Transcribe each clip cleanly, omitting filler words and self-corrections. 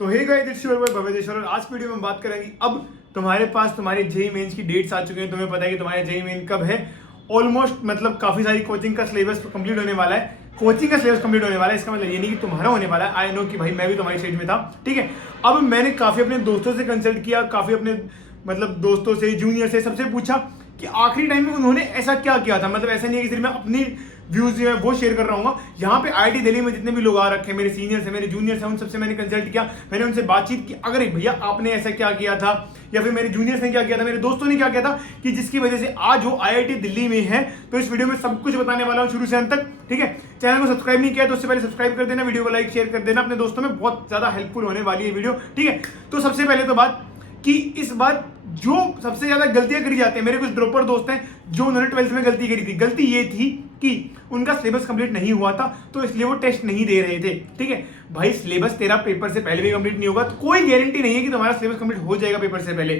तो hey guys, it's your boy Bhavedeshwar और आज की वीडियो में बात करेंगे अब तुम्हारे पास तुम्हारे जेई मेंस की डेट्स आ चुके हैं। तुम्हें पता है कि तुम्हारे जेई मेन कब है। ऑलमोस्ट मतलब काफी सारी कोचिंग का सिलेबस कंप्लीट होने वाला है। कोचिंग का सिलेबस कंप्लीट होने वाला है, इसका मतलब ये नहीं कि तुम्हारा होने वाला है। आई नो कि भाई मैं भी तुम्हारी स्टेज में था, ठीक है। अब मैंने काफी अपने दोस्तों से कंसल्ट किया, काफी अपने मतलब दोस्तों से, जूनियर से, सबसे पूछा कि आखिरी टाइम में उन्होंने ऐसा क्या किया था। मतलब ऐसा नहीं है कि सिर्फ मैं अपनी व्यूज जो है वो शेयर कर रहा हूँ। यहाँ पे आईआईटी दिल्ली में जितने भी लोग आ रखे हैं, मेरे सीनियर्स हैं, मेरे जूनियर्स हैं, उन सबसे मैंने कंसल्ट किया, मैंने उनसे बातचीत की। अगर भैया आपने ऐसा क्या किया था, या फिर मेरे जूनियर्स ने क्या किया था, मेरे दोस्तों ने क्या किया था, कि जिसकी वजह से आज वो आईआईटी दिल्ली में है। तो इस वीडियो में सब कुछ बताने वाला हूँ शुरू से अंत तक, ठीक है। चैनल को सब्सक्राइब नहीं किया तो उससे पहले सब्सक्राइब कर देना, वीडियो को लाइक शेयर कर देना अपने दोस्तों में, बहुत ज्यादा हेल्पफुल होने वाली है वीडियो, ठीक है। तो सबसे पहले तो बात कि इस बार जो सबसे ज्यादा गलतियां करी जाती हैं, मेरे कुछ ड्रॉपर दोस्त हैं जो उन्होंने 12th में गलती करी थी। गलती ये थी कि उनका सिलेबस कंप्लीट नहीं हुआ था, तो इसलिए वो टेस्ट नहीं दे रहे थे, ठीक है। भाई सिलेबस तेरा पेपर से पहले भी कंप्लीट नहीं होगा तो कोई गारंटी नहीं है कि तुम्हारा सिलेबस कंप्लीट हो जाएगा पेपर से पहले,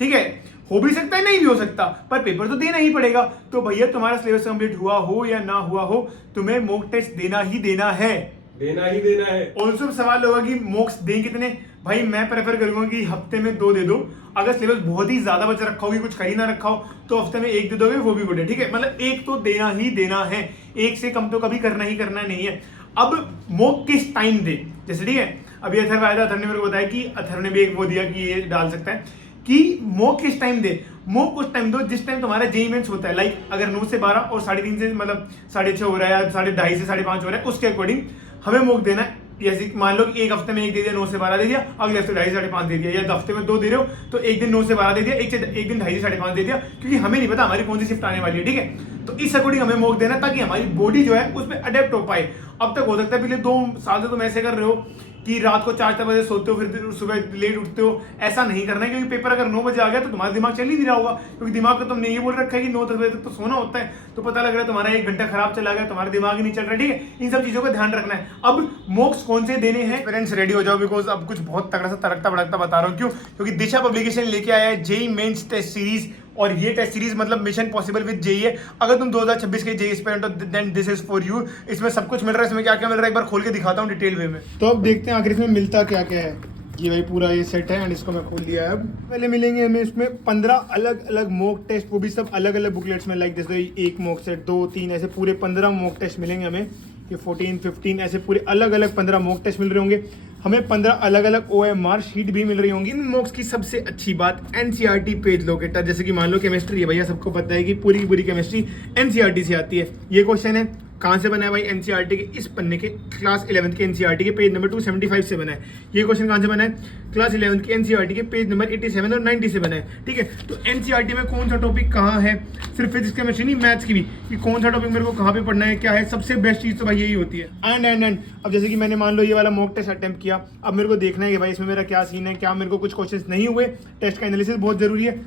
ठीक है। हो भी सकता है, नहीं भी हो सकता, पर पेपर तो देना ही पड़ेगा। तो भैया तुम्हारा सिलेबस कंप्लीट हुआ हो या ना हुआ हो, तुम्हें मॉक टेस्ट देना ही देना है, देना ही देना है। ऑल्सो सवाल होगा कि मॉक्स दें कितने। भाई मैं प्रेफर करूंगा कि हफ्ते में 2 दे दो। अगर सिलेबस बहुत ही ज्यादा बच रखा होगी, कुछ कर ही ना रखा हो, तो हफ्ते में 1 दे दोगे, वो भी गुड है, ठीक है। मतलब 1 तो देना ही देना है, 1 से कम तो कभी करना ही करना नहीं है। अब मॉक किस टाइम दे, जैसे ठीक है अभी अथर्व आया था, अथर्व ने मेरे को बताया कि अथर्व ने भी एक वो दिया कि ये डाल सकता है कि मॉक किस टाइम दे। मॉक उस टाइम दो जिस टाइम तुम्हारा जेई मेंस होता है। लाइक अगर 9 से 12 और 3:30 से मतलब 6:30 हो रहा है, या 2:30 से 5:30 हो रहा है, उसके अकॉर्डिंग हमें मॉक देना है। जैसे मान लो कि एक हफ्ते में 1 दे दिया, 9 से 12 दे दिया, अगले हफ्ते 2:30 से 5:30 दे दिया, या हफ्ते में 2 दे रहे हो तो एक दिन 9 से 12 दे दिया, एक दिन 2:30 से 5:30 दे दिया, क्योंकि हमें नहीं पता हमारी कौन सी शिफ्ट आने वाली है, ठीक है। तो इस अकॉर्डिंग हमें मॉक देना ताकि हमारी बॉडी जो है उस पर अडेप्ट हो पाए। अब तक हो सकता है पिछले 2 साल से तुम ऐसे कर रहे हो कि रात को 4 बजे सोते हो, फिर सुबह लेट उठते हो। ऐसा नहीं करना है, क्योंकि पेपर अगर 9 बजे आ गया तो तुम्हारा दिमाग चल ही नहीं रहा होगा, क्योंकि दिमाग को तुमने ये बोल रखा है कि 9-10 बजे तक तो सोना होता है। तो पता लग रहा है तुम्हारा 1 घंटा खराब चला गया, तुम्हारा दिमाग ही नहीं चल रहा, ठीक है। इन सब चीजों का ध्यान रखना है। अब मॉक्स कौन से देने हैं, पेरेंट्स रेडी हो जाओ, बिकॉज अब कुछ बहुत तगड़ा सा तड़कता भड़कता बता रहा हूँ। क्यों? क्योंकि दिशा पब्लिकेशन लेके आया है जेई मेंस टेस्ट सीरीज, और ये टेस्ट सीरीज मतलब मिशन पॉसिबल विद जेई है। अगर तुम 2026 के जेई एस्पिरेंट हो then this is for you. इसमें सब कुछ मिल रहा है। इसमें क्या क्या मिल रहा है एक बार खोल के दिखाता हूँ डिटेल वे में। तो अब देखते हैं आखिर इसमें मिलता क्या क्या है। ये भाई पूरा ये सेट है एंड इसको मैं खोल दिया है। अब पहले मिलेंगे हमें इसमें 15 अलग अलग मॉक टेस्ट, वो भी सब अलग अलग बुकलेट्स में। लाइक जैसे 1 मॉक सेट, 2, 3 ऐसे पूरे 15 मॉक टेस्ट मिलेंगे हमें। ये 14, 15 ऐसे पूरे अलग अलग 15 मॉक टेस्ट मिल रहे होंगे हमें। 15 अलग अलग OMR शीट भी मिल रही होंगी। इन मॉक्स की सबसे अच्छी बात NCERT पेज लोकेटर। जैसे कि मान लो केमिस्ट्री है, भैया सबको पता है कि पूरी की पूरी केमिस्ट्री NCERT से आती है। ये क्वेश्चन है कहाँ से बना है भाई? NCERT के इस पन्ने के क्लास 11 के NCERT के पेज नंबर 275 से बना है। ये क्वेश्चन कहाँ से बना है? क्लास 11 के NCERT के पेज नंबर 87 और 90 से बना है, ठीक है। तो NCERT में कौन सा टॉपिक कहाँ है, सिर्फ फिजिक्स केमिस्ट्री नहीं, मैथ्स की भी, कि कौन सा टॉपिक मेरे को कहाँ पे पढ़ना है, क्या है। सबसे बेस्ट चीज़ तो भाई यही होती है। एंड अब जैसे कि मैंने मान लो ये वाला मॉक टेस्ट अटेम्प्ट किया, अब मेरे को देखना है कि भाई इसमें मेरा क्या सीन है, क्या मेरे को कुछ क्वेश्चन नहीं हुए। टेस्ट का एनालिसिस बहुत जरूरी है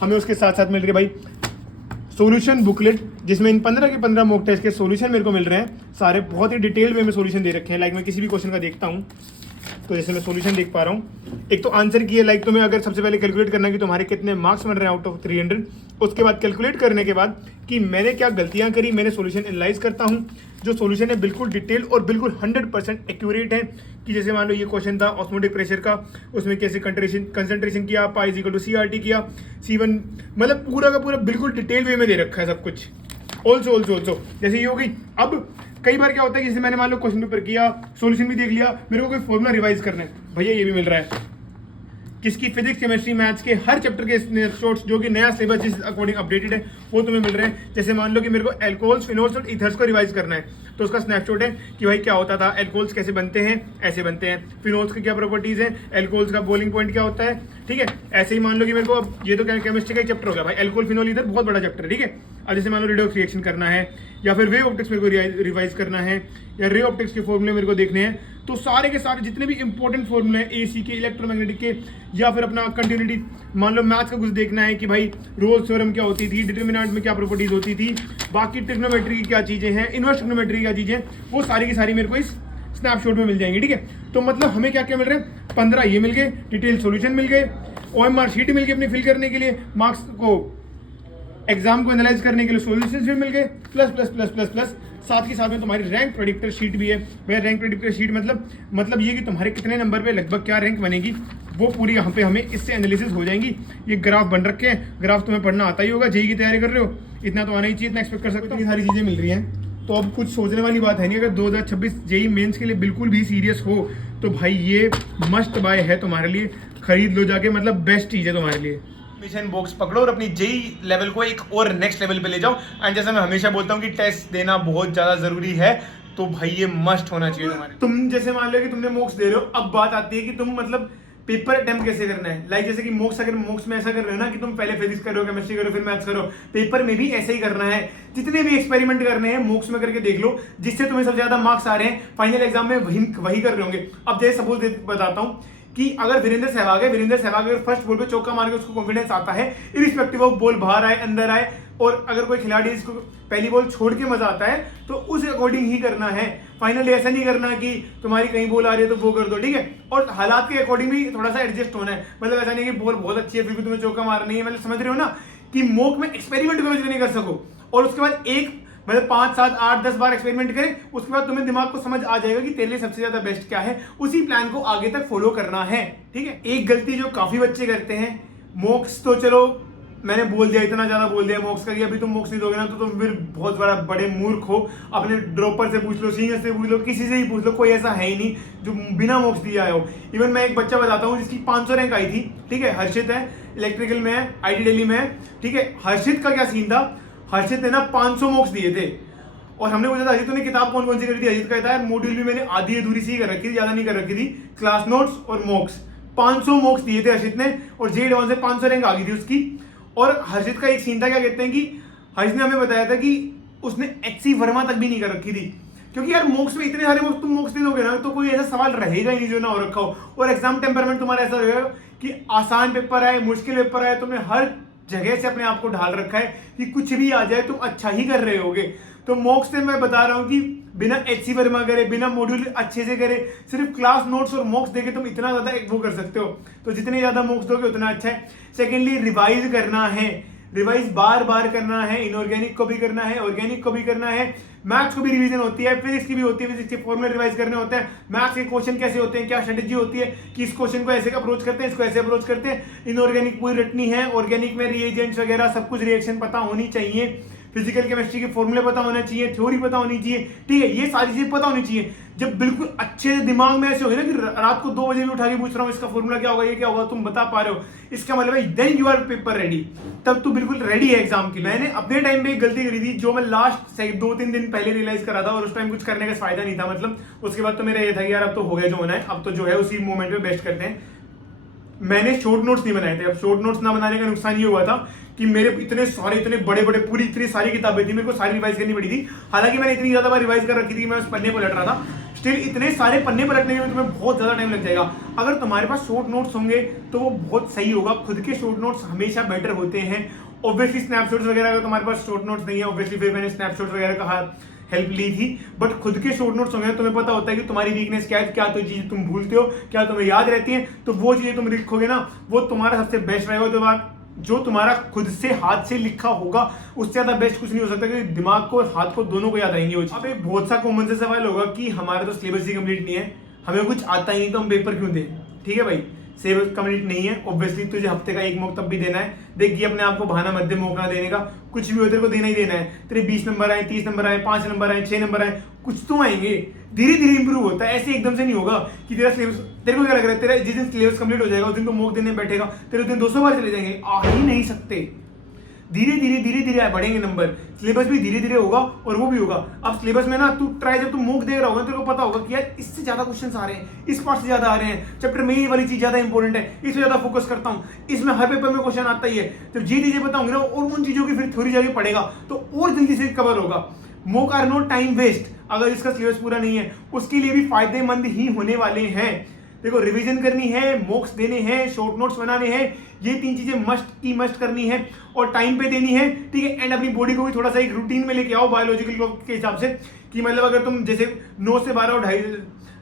हमें। उसके साथ साथ मिल रही है भाई सॉल्यूशन बुकलेट, जिसमें इन 15 के 15 मॉक टेस्ट के सॉल्यूशन मेरे को मिल रहे हैं। सारे बहुत ही डिटेल वे में सॉल्यूशन दे रखे हैं। लाइक मैं किसी भी क्वेश्चन का देखता हूँ तो जैसे मैं सॉल्यूशन देख पा रहा हूँ। एक तो आंसर की है, लाइक तुम्हें अगर सबसे पहले कैलकुलेट करना है कि तुम्हारे कितने मार्क्स बन रहे हैं आउट ऑफ 300। उसके बाद कैलकुलेट करने के बाद कि मैंने क्या गलतियां करी, मैंने सॉल्यूशन एनालाइज करता हूँ। जो सॉल्यूशन है बिल्कुल डिटेल और बिल्कुल 100% एक्यूरेट है। कि जैसे मान लो ये क्वेश्चन था ऑस्मोटिक प्रेशर का, उसमें कैसे कंसंट्रेशन किया, पाई इक्वल टू CRT किया, C1, मतलब पूरा का पूरा बिल्कुल डिटेल वे में दे रखा है सब कुछ। ऑल्सो जैसे ये हो गई। अब कई बार क्या होता है कि जैसे मैंने मान लो क्वेश्चन पेपर किया, सॉल्यूशन भी देख लिया, मेरे को कोई फॉर्मूला रिवाइज करना है, भैया ये भी मिल रहा है। किसकी? फिजिक्स केमिस्ट्री मैथ्स के हर चैप्टर के स्नैपशॉट्स, जो कि नया सिलेबस जिस अकॉर्डिंग अपडेटेड है वो तुम्हें मिल रहे हैं। जैसे मान लो कि मेरे को एल्कोहल्स, फिनोल्स और ईथर्स को रिवाइज करना है, तो उसका स्नैपशॉट है कि भाई क्या होता था, एल्कोहल्स कैसे बनते हैं, ऐसे बनते हैं, फिनोल्स की क्या प्रॉपर्टीज है, एल्कोहल्स का बॉइलिंग पॉइंट क्या होता है, ठीक है। ऐसे ही मान लो कि मेरे को अब ये तो केमिस्ट्री का एक चैप्टर हो गया भाई, एल्कोहल फिनोल ईथर बहुत बड़ा चैप्टर है, ठीक है। अब जैसे मान लो रेडियोक्स रिएक्शन करना है, या फिर वेव ऑप्टिक्स मेरे को रिवाइज करना है, या रे ऑप्टिक्स के फॉर्मूले मेरे को देखने हैं, तो सारे के सारे जितने भी इंपॉर्टेंट फॉर्मूले हैं AC के, इलेक्ट्रोमैग्नेटिक के, या फिर अपना कंटिन्यूटी, मान लो मैथ्स का कुछ देखना है कि भाई रोल्स थ्योरम क्या होती थी, डिटरमिनेंट में क्या प्रॉपर्टीज होती थी, बाकी ट्रिग्नोमेट्री की क्या चीजें हैं, इनवर्स ट्रिग्नोमेट्री की क्या चीजें हैं, वो सारी की सारी मेरे को इस स्नैपशॉट में मिल जाएंगी, ठीक है। तो मतलब हमें क्या क्या मिल रहा है? 15 ये मिल गए, डिटेल सॉल्यूशन मिल गए, OMR शीट मिल गई अपने फिल करने के लिए, मार्क्स को एग्जाम को एनालाइज करने के लिए सॉल्यूशंस भी मिल गए, plus plus plus plus plus साथ के साथ में तुम्हारी रैंक प्रेडिक्टर शीट भी है। भैया रैंक प्रेडिक्टर शीट मतलब ये कि तुम्हारे कितने नंबर पे लगभग क्या रैंक बनेगी वो पूरी यहाँ पे हमें इससे एनालिसिस हो जाएंगी। ये ग्राफ बन रखे हैं, ग्राफ तुम्हें पढ़ना आता ही होगा, जेई की तैयारी कर रहे हो, इतना तो आना ही चाहिए, इतना एक्सपेक्ट कर सकते हो। ये सारी चीज़ें मिल रही हैं तो अब कुछ सोचने वाली बात है नहीं। अगर 2026 जेई मेंस के लिए बिल्कुल भी सीरियस हो तो भाई ये मस्ट बाय है तुम्हारे लिए, खरीद लो जाके, मतलब बेस्ट चीज़ है तुम्हारे लिए। मिशन बॉक्स पकड़ो और अपनी जेई लेवल को एक और नेक्स्ट लेवल पे ले जाओ। एंड जैसे मैं हमेशा बोलता हूँ कि टेस्ट देना बहुत ज़्यादा ज़रूरी है, तो भाई ये मस्ट होना चाहिए तुम्हारे। तुम जैसे मान लो कि तुमने मॉक्स दे रहे हो, अब बात आती है कि तुम मतलब पेपर अटेम्प्ट कैसे करना है। लाइक जैसे कि मॉक्स, अगर मॉक्स में ऐसा कर रहे हो ना कि तुम पहले फिजिक्स करो, केमिस्ट्री करो, फिर मैथ्स करो, पेपर में भी ऐसे ही करना है। जितने भी एक्सपेरिमेंट करने हैं मॉक्स में करके देख लो, जिससे तुम्हें सबसे ज्यादा मार्क्स आ रहे हैं फाइनल एग्जाम में वही कर रहे होंगे। अब जैसे सपोज बताता हूँ कि अगर वीरेंद्र सहवाग अगर फर्स्ट बॉल पे चौका मार के उसको कॉन्फिडेंस आता है, इरिस्पेक्टिव ऑफ बॉल बाहर आए अंदर आए, और अगर कोई खिलाड़ी इसको पहली बॉल छोड़ के मजा आता है तो उस अकॉर्डिंग ही करना है। फाइनली ऐसा नहीं करना कि तुम्हारी कहीं बॉल आ रही है तो वो कर दो, ठीक है। और हालात के अकॉर्डिंग भी थोड़ा सा एडजस्ट होना है। मतलब ऐसा नहीं कि बॉल बहुत अच्छी है फिर भी तुम्हें चौका मारनी है। मतलब समझ रहे हो ना कि मॉक में एक्सपेरिमेंट करो जितने कर सको, और उसके बाद एक मतलब 5, 7, 8, 10 बार एक्सपेरिमेंट करें, उसके बाद तुम्हें दिमाग को समझ आ जाएगा कि तेरे लिए सबसे ज्यादा बेस्ट क्या है। उसी प्लान को आगे तक फॉलो करना है, ठीक है। एक गलती जो काफी बच्चे करते हैं, मॉक्स तो चलो मैंने बोल दिया, इतना ज्यादा बोल दिया मॉक्स का कि अभी तुम मॉक्स नहीं दोगे ना तो तुम फिर बहुत बड़े मूर्ख हो। अपने ड्रॉपर से पूछ लो, सीनियर से पूछ लो, किसी से ही पूछ लो, कोई ऐसा है ही नहीं जो बिना मॉक्स दिया हो। इवन मैं एक बच्चा बताता हूँ जिसकी 500 रैंक आई थी, ठीक है, हर्षित है, इलेक्ट्रिकल में है, IIT दिल्ली में है, ठीक है। हर्षित का क्या सीन था, हर्षित ने ना 500 मॉक्स दिए थे, और हमने पूछा था अजीत तूने किताब कौन कौन सी करी थी। अजीत कहता है मॉड्यूल भी मैंने आधी अधूरी सी कर रखी थी, ज्यादा नहीं कर रखी थी, क्लास नोट्स और मॉक्स। 500 मॉक्स दिए थे हर्षित ने, और जे एडवांस से 500 रैंक आ गई थी उसकी। और हर्षित का एक सीन था, क्या कहते हैं कि हर्षित ने हमें बताया था कि उसने HC वर्मा तक भी नहीं कर रखी थी, क्योंकि यार मॉक्स में इतने सारे मॉक्स तुम मॉक्स दे दोगे ना तो कोई ऐसा सवाल रहेगा ही नहीं जो ना हो रखा हो। और एग्जाम टेम्परामेंट तुम्हारा ऐसा रहेगा कि आसान पेपर आए, मुश्किल पेपर आए, तुमने हर जगह से अपने आप को ढाल रखा है कि कुछ भी आ जाए तुम अच्छा ही कर रहे होगे। तो मॉक्स से मैं बता रहा हूं कि बिना HC वर्मा करे, बिना मॉड्यूल अच्छे से करे, सिर्फ क्लास नोट्स और मॉक्स देके तुम इतना ज्यादा वो कर सकते हो। तो जितने ज्यादा मॉक्स दोगे उतना अच्छा है। सेकेंडली रिवाइज करना है, रिवाइज बार बार करना है, इनऑर्गेनिक को भी करना है, ऑर्गेनिक को भी करना है, मैथ्स को भी रिवीजन होती है, फिजिक्स की भी होती है, फिजिक्स के फॉर्मूले रिवाइज करने होते हैं, मैथ्स के क्वेश्चन कैसे होते हैं, क्या स्ट्रेटेजी होती है कि इस क्वेश्चन को ऐसे अप्रोच करते हैं, इसको ऐसे अप्रोच करते हैं। इनऑर्गेनिक पूरी रटनी है, ऑर्गेनिक में रिएजेंट्स वगैरह सब कुछ रिएक्शन पता होनी चाहिए, फिजिकल केमिस्ट्री के फॉर्मूले पता होना चाहिए, थ्योरी पता होनी चाहिए, ठीक है, ये सारी चीजें पता होनी चाहिए। जब बिल्कुल अच्छे दिमाग में ऐसे हो ना कि रात को 2 बजे भी उठा के पूछ रहा हूँ इसका फॉर्मूला क्या होगा, ये क्या होगा, तुम बता पा रहे हो, इसका मतलब है then you are paper ready, तब तू बिल्कुल रेडी है एग्जाम की। मैंने अपने टाइम पे एक गलती करी थी जो मैं लास्ट 2-3 दिन पहले रियलाइज करा था, और उस टाइम कुछ करने का फायदा नहीं था। मतलब उसके बाद तो मेरा ये था कि यार अब तो हो गया जो होना है, अब तो जो है उसी मोमेंट में बेस्ट करते हैं। मैंने शॉर्ट नोट्स नहीं बनाए थे। अब शॉर्ट नोट्स ना बनाने का नुकसान ये हुआ था कि मेरे इतने बड़े पूरी इतनी सारी किताबें थी, मेरे को सारी रिवाइज करनी पड़ी थी। हालांकि मैंने इतनी ज्यादा बार रिवाइज कर रखी थी कि मैं उस पन्ने पलट रहा था, स्टिल इतने सारे पन्ने पलटने में तुम्हें बहुत ज्यादा टाइम लग जाएगा। अगर तुम्हारे पास शॉर्ट नोट्स होंगे तो वो बहुत सही होगा। खुद के शॉर्ट नोट्स हमेशा बेटर होते हैं। ऑब्वियसली स्नैपशॉट्स वगैरह अगर तुम्हारे पास शॉर्ट नोट्स नहीं है, ऑब्वियसली फिर मैंने स्नैपशॉट्स वगैरह का हेल्प ली थी, बट खुद के शॉर्ट नोट्स होंगे, तुम्हें पता होता है कि तुम्हारी वीकनेस क्या है, क्या तो चीजें तुम भूलते हो, क्या तुम्हें याद रहती है, तो वो चीजें तुम लिखोगे ना वो तुम्हारा सबसे बेस्ट रहेगा। तो बात जो तुम्हारा खुद से हाथ से लिखा होगा उससे ज्यादा बेस्ट कुछ नहीं हो सकता, क्योंकि दिमाग को और हाथ को दोनों को याद आएंगे वो चीज। अब एक बहुत सा कॉमन सा सवाल होगा कि हमारा तो सिलेबस ही कंप्लीट नहीं है, हमें कुछ आता ही नहीं तो हम पेपर क्यों दें। ठीक है भाई, सिलेबस कंप्लीट नहीं है, ऑब्वियसली तुझे हफ्ते का एक मॉक तब भी देना है। देखिए अपने आप को बहाना मत दे मॉक ना देने का, कुछ भी हो तेरे को देना ही देना है। तेरे 20 नंबर आए, 30 नंबर आए, 5 नंबर आए, 6 नंबर आए, कुछ तो आएंगे, धीरे धीरे इंप्रूव होता है। ऐसे एकदम से नहीं होगा कि तेरा सिलेबस, तेरे को क्या लग रहा है तेरा जिस दिन सिलेबस कंप्लीट हो जाएगा उस दिन तो मॉक देने बैठेगा, तेरे दिन 200 बार चले जाएंगे, आ ही नहीं सकते। धीरे धीरे बढ़ेंगे नंबर, सिलेबस भी धीरे धीरे होगा और वो भी होगा। अब सिलेबस में ना तू ट्राई, जब तू मॉक दे रहा होगा तेरे को पता होगा कि यार इससे ज्यादा क्वेश्चंस आ रहे हैं, इस पार्ट से ज्यादा आ रहे हैं, चैप्टर में ये वाली चीज ज्यादा इंपॉर्टेंट है, इस पे ज्यादा फोकस करता हूँ, इसमें हर पेपर में क्वेश्चन आता ही है। जब ये चीजें बताऊंगी ना और उन चीजों की फिर थ्योरी जाके पड़ेगा तो और जल्दी से कवर होगा। Mock are not time waste. अगर इसका सिलेबस पूरा नहीं है उसके लिए भी फायदेमंद ही होने वाले हैं। देखो रिवीजन करनी है, मॉक्स देने हैं, शॉर्ट नोट्स बनाने हैं, ये 3 चीजें मस्ट करनी है और टाइम पे देनी है। ठीक है, एंड अपनी बॉडी को भी थोड़ा सा एक रूटीन में लेके आओ बायोलॉजिकल क्लॉक के हिसाब से, कि मतलब अगर तुम जैसे 9 से 12 और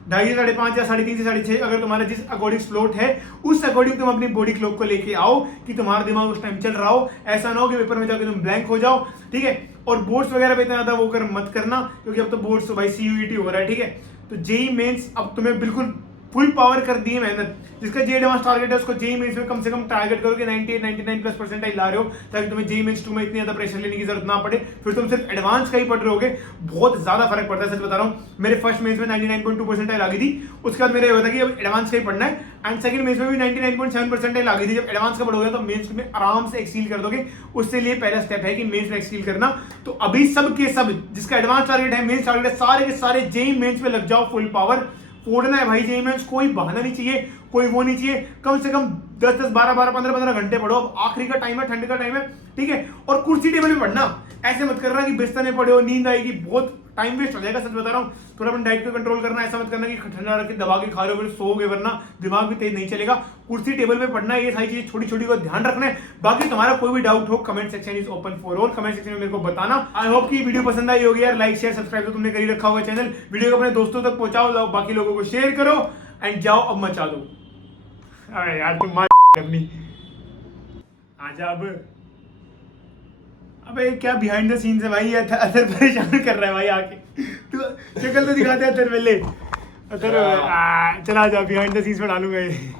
2:30 से 5:30 या 3:30 से 6:30 अगर तुम्हारा जिस अकॉर्डिंग स्लॉट है उस अकॉर्डिंग तुम अपनी बॉडी क्लॉक को लेके आओ कि तुम्हारा दिमाग उस टाइम चल रहा हो। ऐसा ना हो कि पेपर में जाकर तुम ब्लैंक हो जाओ। ठीक है, और बोर्ड्स वगैरह पे इतना ज्यादा वो कर मत करना, क्योंकि अब तो बोर्ड्स तो भाई CUET हो रहा है, ठीक है। तो जेई मेंस अब तुम्हें बिल्कुल फुल पावर कर दी है मेहनत। जिसका जे एडवांस टारगेट है उसको जेई मेंस में कम से कम टारगेट करो कि 98 99 प्लस परसेंटाइल ला रहे हो, ताकि तुम्हें जेई मेंस 2 में इतनी ज्यादा प्रेशर लेने की जरूरत ना पड़े, फिर तुम सिर्फ एडवांस का ही पढ़ रहे होगे। बहुत ज्यादा फर्क पड़ता है, सच बता रहा हूँ। मेरे फर्स्ट मेंस में 99.2 परसेंटाइल आ गई थी, उसके बाद मेरा ये होता कि अब एडवांस का ही पढ़ना है। एंड सेकंड मेंस में भी 99.7 परसेंटाइल आ गई थी। जब एडवांस का पढ़ोगे तो मेंस में आराम से एक्सील कर दोगे। उससे लिए पहला स्टेप है कि मेंस में एक्सील करना। तो अभी सब के सब जिसका एडवांस टारगेट है, मेंस टारगेट है, सारे के सारे जेई मेंस में लग जाओ फुल पावर। फोड़ना है भाई जेई मेंस, कोई बहाना नहीं चाहिए, कोई वो नहीं चाहिए। कम से कम 10 12 15 घंटे पढ़ो। अब आखिरी का टाइम है, ठंड का टाइम है, ठीक है। और कुर्सी टेबल में पढ़ना, ऐसे मत करना कि बिस्तर में पढ़े हो, नींद आएगी, बहुत टाइम वेस्ट हो जाएगा, सच बता रहा हूँ। थोड़ा अपना डाइट को कंट्रोल करना, ऐसा मत करना कि ठंडा रख के दबा के खा रहे हो फिर सोओगे, वरना दिमाग भी तेज नहीं चलेगा। कुर्सी टेबल पे पढ़ना है, ये सारी चीजें छोटी छोटी को ध्यान रखना है। बाकी तुम्हारा कोई भी डाउट हो, comment section is open for all, comment section में मेरे को बताना। आई होप कि वीडियो पसंद आई होगी यार। लाइक शेयर सब्सक्राइब तो तुमने कर ही रखा होगा चैनल। वीडियो को अपने दोस्तों तक पहुंचाओ, बाकी लोगों को शेयर करो एंड जाओ अब मचा दो। अरे यार तुम मार अपनी, आजा अब। अबे क्या बिहाइंड द सीन्स है भाई, ये अतर परेशान कर रहा है भाई आके। तू शक्ल तो दिखाते अतर पहले। अतर चला जा, बिहाइंड द सीन्स में डालूंगा ये।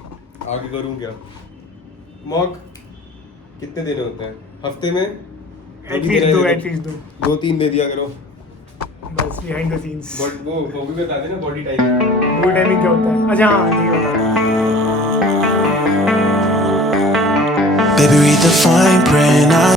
आगे करूं क्या? मॉक कितने देने होते हैं हफ्ते में? एटलीस्ट दो 2-3 दे दिया करो बस। बिहाइंड द सीन्स बट वो भी बता देना बॉडी टाइप। बॉडी टाइपिंग क्या होता है? अच्छा हाँ ठीक होता है। Baby, read the fine print.